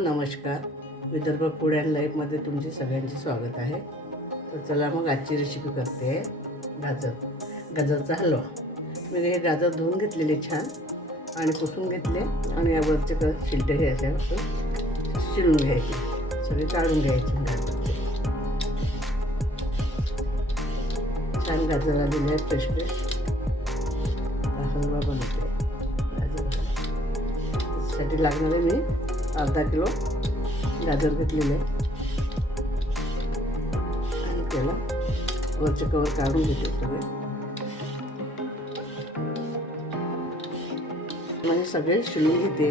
नमस्कार. Vidarbha food and लाईफमध्ये तुमचे सगळ्यांचे स्वागत आहे. तर चला मग आजची रेसिपी करते आहे गाजरचा हलवा. मी हे गाजर धुवून घेतलेले छान आणि पुसून घेतले आणि यावरचे शिलटे हे असे शिळून घ्यायचे, सगळे काढून घ्यायचे. गाजरचे छान गाजरला दिले आहेत फ्रेश हलवा बनवते. त्यासाठी लागणारे मी अर्धा किलो गाजर घेतलेले आणि त्याला वरचे कवर काढून घेते सगळे. म्हणजे सगळे शिळून घेते.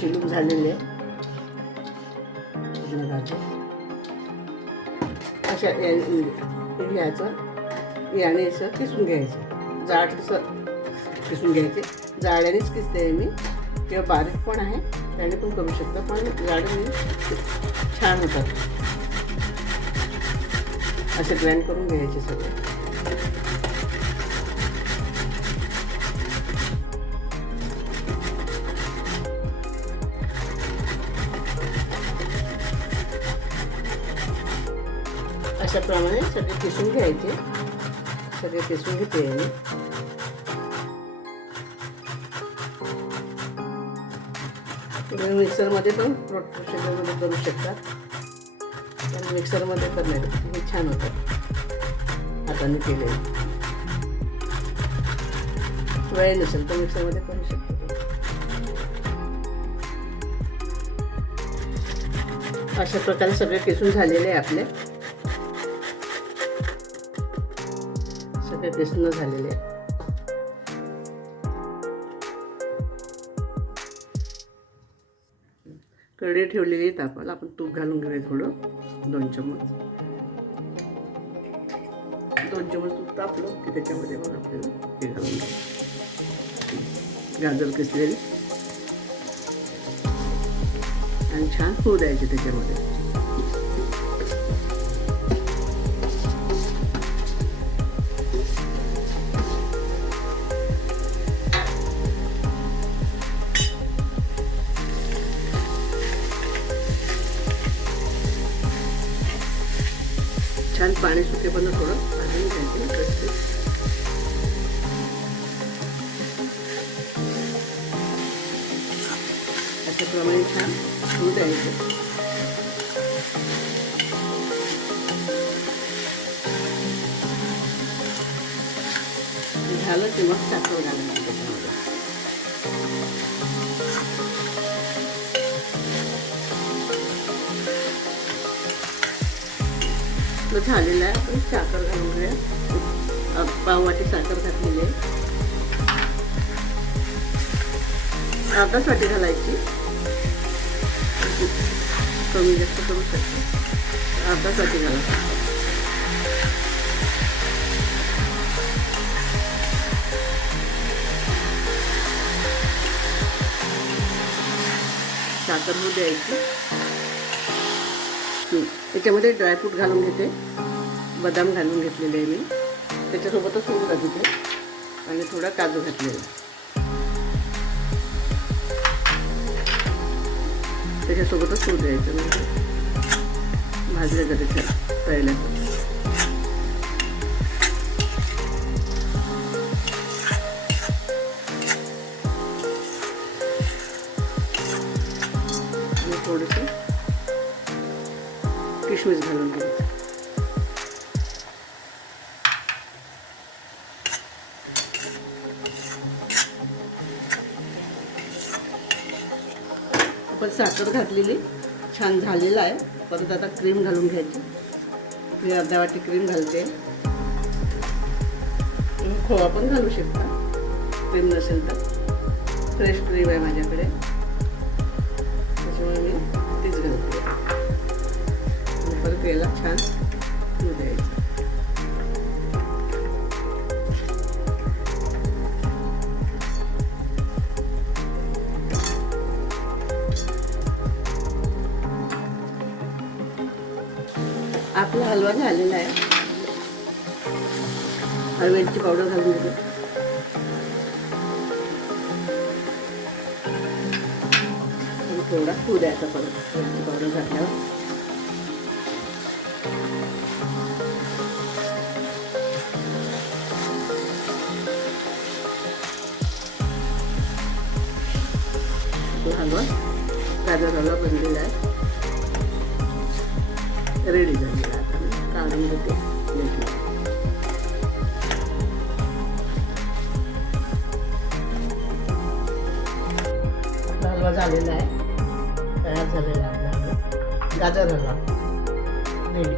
शिळून झालेले गाजर अशा घ्यायचं याने असं किसून घ्यायचं. जाड असं किसून घ्यायचे. जाड्यानेच किसते मी, किंवा बारीक पण आहे त्याने पण करू शकता, पण जाडीने छान होतात. असे ग्राइंड करून घ्यायचे सगळे. अशाप्रमाणे सगळे किसून घ्यायचे. सगळे किसून घेते मी. तुम्ही मिक्सरमध्ये पण प्रोसेसरमध्ये करू शकता, पण मिक्सरमध्ये करण्यापेक्षा हे छान होतात हाताने केले. वेळ नसेल तर मिक्सरमध्ये करू शकता. अशा प्रकारे सगळे किसून झालेले आहे आपले. सगळे किसून झालेले आहे. कढई ठेवलेली तापायला. आपण तूप घालून घेऊया थोडं. 2 चम्मच तूप तापलं की त्याच्यामध्ये मग आपल्याला ते घालून गाजर किसलेली आणि छान होऊ द्यायचे त्याच्यामध्ये. छान पाणी सुटेपर्यंत थोडं भाजून घ्यायचे. अशाप्रमाणे छान होऊ द्यायचे. झालं की मग साखर घालायची त्याच्यामध्ये. झालेला आहे. आपण साखर घालून घेऊया. पाववाटी साखर घातलेली आहे. अर्धा वाटी घालायची. कमी जास्त करू शकतो. अर्धा वाटी घालायची. साखर होऊ द्यायची. त्याच्यामध्ये ड्रायफ्रूट घालून घेते. बदाम घालून घेतलेले आहे मी. त्याच्यासोबतच होऊन जाते ते. आणि थोडा काजू घातलेला. त्याच्यासोबतच होऊ द्यायचं. म्हणजे भाजले जाते छान तळल्या. थोडंसं किशमिश घालून घ्यायचं. आपण साखर घातलेली छान झालेला आहे. परत आता क्रीम घालून घ्यायची. मी अर्धा वाटी क्रीम घालते. तुम्ही खोवा पण घालू शकता, क्रीम नसेल तर. फ्रेश क्रीम आहे माझ्याकडे, त्याच्यामुळे मी तीच घालते. परत याला छान होऊ द्यायचं. आपला हलवा झालेला आहे. हलव्याची पावडर घालून घेते. थोडा होऊ द्यायचा परत वेलची पावडर घातल्यावर. हलवा गाजर हलवा बनलेला आहे, रेडी झालेला आहे. आता मी काढून घेते प्लेटला. हलवा झालेला आहे, तयार झालेला आहे आपला गाजर हलवा रेडी.